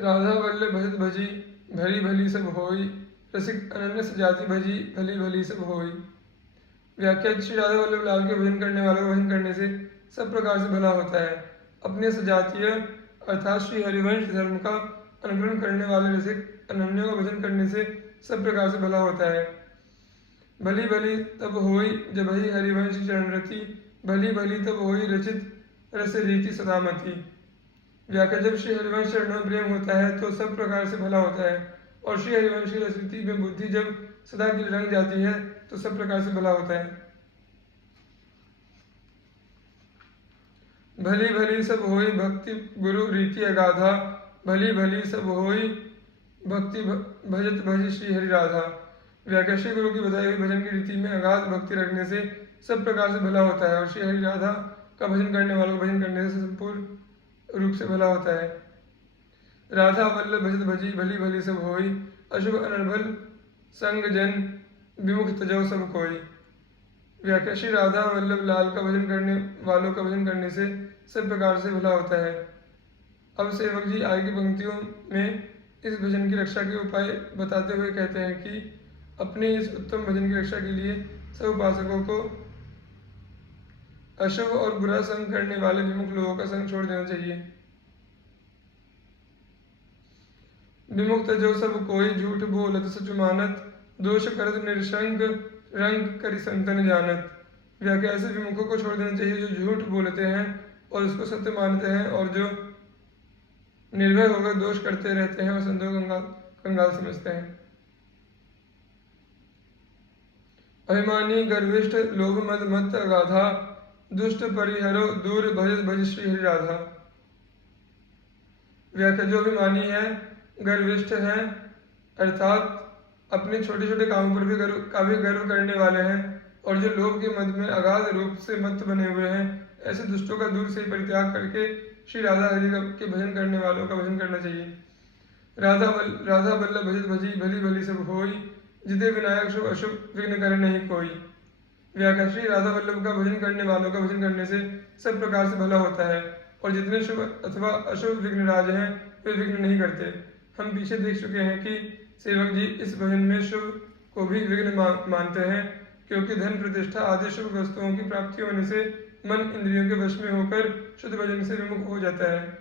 राधा वल्लभ भजत भजी भरी भली सब होई, रसिक अनन्य सजाति भजी भली भली सब होई। व्याख्या: श्री राधा वल्लभ लाल के भजन करने वालों का भजन करने से सब प्रकार से भला होता है। अपने सजातीय अर्थात श्री हरिवंश धर्म का अनुकरण करने वाले रसिक अनन्यों का भजन करने से सब प्रकार से भला होता है। भली भली तब होई जब ही हरिवंश चरणरति, भली भली तब होई रचित रस रीति सदामती। व्याख्या: जब श्री हरिवंश चरणों में प्रेम होता है तो सब प्रकार से भला होता है, और श्री हरिवंश की रसरीति में बुद्धि जब सदा की रंग जाती है तो सब प्रकार से भला होता है। भली भली सब होई भक्ति गुरु रीति अगाधा, भली भली सब होई भक्ति भजत भज श्री हरि राधा। व्याख्या: श्री गुरु की बताई हुई भजन की रीति में अगाध भक्ति रखने से सब प्रकार से भला होता है, और श्री हरि राधा का भजन करने वालों को भजन करने से संपूर्ण रूप से भला होता है। राधा वल्लभ भजत भजी भली भली सब होई, अशुभ अनर्भल संग जन विमुख तजो सब कोई। व्याख्या: श्री राधा वल्लभ लाल का भजन करने वालों का भजन करने से सब प्रकार से भला होता है। अब सेवक जी आगे की पंक्तियों में इस भजन की रक्षा के उपाय बताते हुए कहते हैं कि अपने इस उत्तम भजन की रक्षा के लिए सब उपासकों को अशुभ और बुरा संग करने वाले विमुख लोगों का संग छोड़ देना चाहिए। विमुक्त जो सब कोई झूठ बोलत सच मानत, दोष करत निरशंक रंग करि संतन जानत। व्याख्या: ऐसे विमुखों को छोड़ देना चाहिए जो झूठ बोलते हैं और उसको सत्य मानते हैं, और जो निर्भय होकर दोष करते रहते हैं और संतों को कंगाल समझते हैं। अभिमानी गर्विष्ठ लोभ मद मत अगाधा, दुष्ट परिहरो दूर भजत भज श्री हरि राधा। व्याख्या: जो अभिमानी है, गर्विष्ठ हैं, अर्थात अपने छोटे छोटे कामों पर भी गर्व करने वाले हैं, और जो लोभ के मद में अगाध रूप से मत बने हुए हैं, ऐसे दुष्टों का दूर से परित्याग करके श्री राधा हरि के भजन करने वालों का भजन करना चाहिए। राधा वल्लभ भजत भजी भली भली सब होई, जिते विनायक शुभ अशुभ विघ्न करे नहीं कोई। व्याख्या: श्री राधा वल्लभ का भजन करने वालों का भजन करने से सब प्रकार से भला होता है, और जितने शुभ अथवा अशुभ विघ्नराज हैं वे विघ्न नहीं करते। हम पीछे देख चुके हैं कि सेवक जी इस भजन में शुभ को भी विघ्न मानते हैं, क्योंकि धन प्रतिष्ठा आदि शुभ वस्तुओं की प्राप्ति होने से मन इंद्रियों के वश में होकर शुद्ध भजन से विमुख हो जाता है।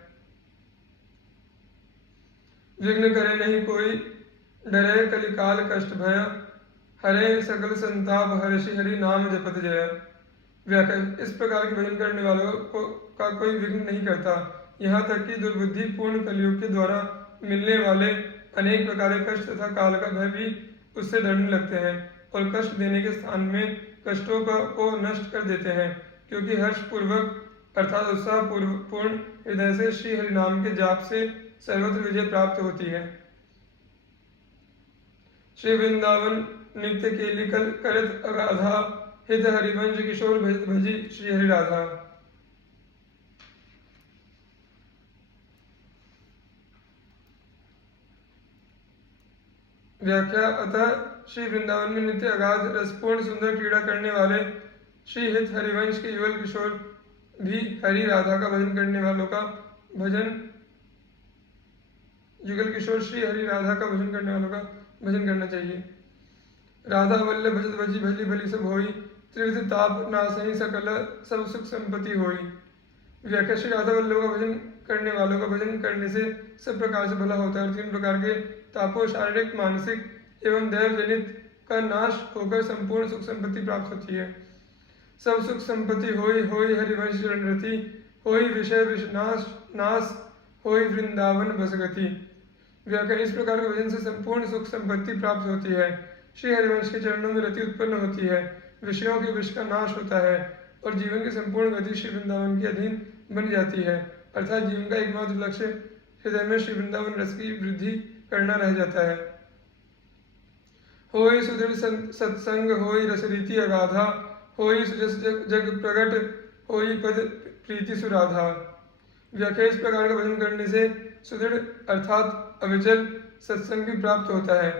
विघ्न करे नहीं कोई, डरे कलिकाल कष्ट भय, हरे सकल संताप हर्षि हरि नाम जपत जय। व्याख्या: इस प्रकार के भजन करने वालों का कोई विघ्न नहीं करता, यहाँ तक कि दुर्बुद्धि पूर्ण कलयुग के द्वारा मिलने वाले अनेक प्रकार के कष्ट तथा काल का भय भी उससे डरने लगते हैं, और कष्ट देने के स्थान में कष्टों को नष्ट कर देते हैं, क्योंकि हर्ष पूर्वक अर्थात उत्साह पूर्ण हृदय से श्री हरि नाम के जाप से सर्वत्र विजय प्राप्त होती है। श्री वृंदावन नित्य केली करत अगाधा, हित हरिवंश किशोर भजी श्री हरि राधा। व्याख्या: अतः श्री वृंदावन में नित्य अगाध रसपूर्ण सुंदर क्रीड़ा करने वाले श्री हित हरिवंश के युगल किशोर भी हरि राधा का भजन करने वालों का भजन युगल किशोर श्री हरि राधा का भजन करने वालों का भजन करना चाहिए। राधा वल्लभ भजत भजी भली भली सब होई, त्रिविध ताप नासहि सकल सब सुख संपत्ति होई। व्याख्या: श्री राधा वल्लभ का भजन करने वालों का भजन करने से सब प्रकार से भला होता है, और 3 प्रकार के तापों शारीरिक मानसिक एवं दैव जनित का नाश होकर संपूर्ण सुख संपत्ति प्राप्त होती है। सब सुख संपत्ति होई होई हरिवंश रणरति, होई विषय विषनाश नाश, होई वृंदावन बसगति। व्याख्या: इस प्रकार के भजन से संपूर्ण सुख संपत्ति प्राप्त होती है, श्री हरिवंश के चरणों में रति उत्पन्न होती है, विषयों के विष का नाश होता है, और जीवन की संपूर्ण गति श्री वृंदावन के अधीन बन जाती है, अर्थात जीवन का एकमात्र लक्ष्य हृदय में श्री वृंदावन रस की वृद्धि करना रह जाता है। होई सुदृढ़ सत्संग, होई रसरीति अगाधा, होई सुजस जग प्रगट, होई पद प्रीति सुराधा। व्याख्या: इस प्रकार का भजन करने से सुदृढ़ अर्थात अविचल सत्संग भी प्राप्त होता है,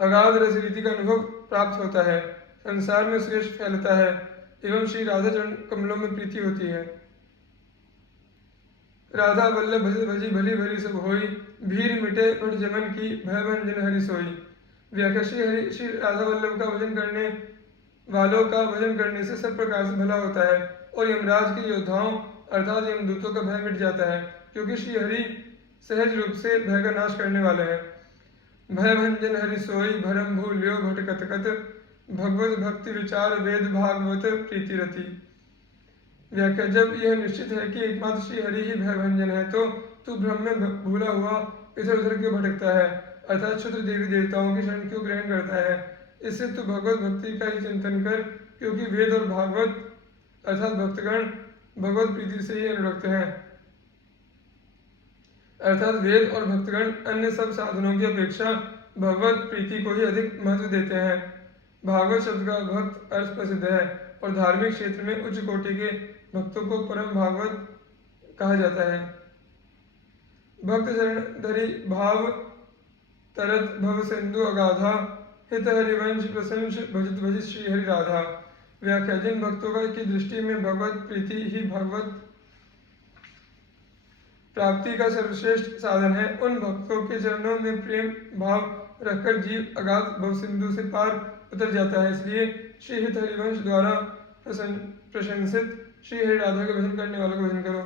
अगाध रसरीति का अनुभव प्राप्त होता है, संसार में सुयश फैलता है, एवं श्री राधा चरण कमलों में प्रीति होती है। राधा वल्लभ भजत भजी भली भली सब होई, भीर मिटे पट जमन की भय भंजन हरि सोई। व्याख्या श्री राधा वल्लभ का भजन करने वालों का भजन करने से सब प्रकार से भला होता है और यमराज के योद्धाओं अर्थात यमदूतों का भय मिट जाता है, क्योंकि श्री हरि सहज रूप से भय का नाश करने वाले हैं। भय भंजन हरि सोई भरम भूल्यो भटकत कत, भगवत भक्ति विचार वेद भागवत प्रीति रति। व्याख्या जब यह निश्चित है कि एकमात्र श्री हरि ही भय भंजन है, तो तू भ्रम में भूला हुआ इधर उधर क्यों भटकता है, अर्थात क्षुद्र देवी देवताओं की शरण क्यों ग्रहण करता है। इससे तू भगवत भक्ति का ही चिंतन कर, क्योंकि वेद और भागवत अर्थात भक्तगण भगवत प्रीति से ही अनुरक्त हैं, अर्थात वेद और भक्तगण अन्य सब साधनों की अपेक्षा भगवत प्रीति को ही अधिक महत्व देते हैं। भागवत शब्द का भक्त अर्थ प्रसिद्ध है और धार्मिक क्षेत्र में उच्च कोटि के भक्तों को परम भागवत कहा जाता है। भक्त चरण धरि भाव तरत भव सिंधु अगाधा, हित हरिवंश प्रशंस भजत भजित श्री हरि राधा। व्याख्या जिन भक्तों का की दृष्टि में भगवत प्रीति ही भगवत प्राप्ति का सर्वश्रेष्ठ साधन है, उन भक्तों के चरणों में प्रेम भाव रखकर जीव अगाध भव सिंधु से पार उतर जाता है। इसलिए श्री हित हरिवंश द्वारा प्रशंसित श्री हरि राधा के भजन करने वालों का भजन करो।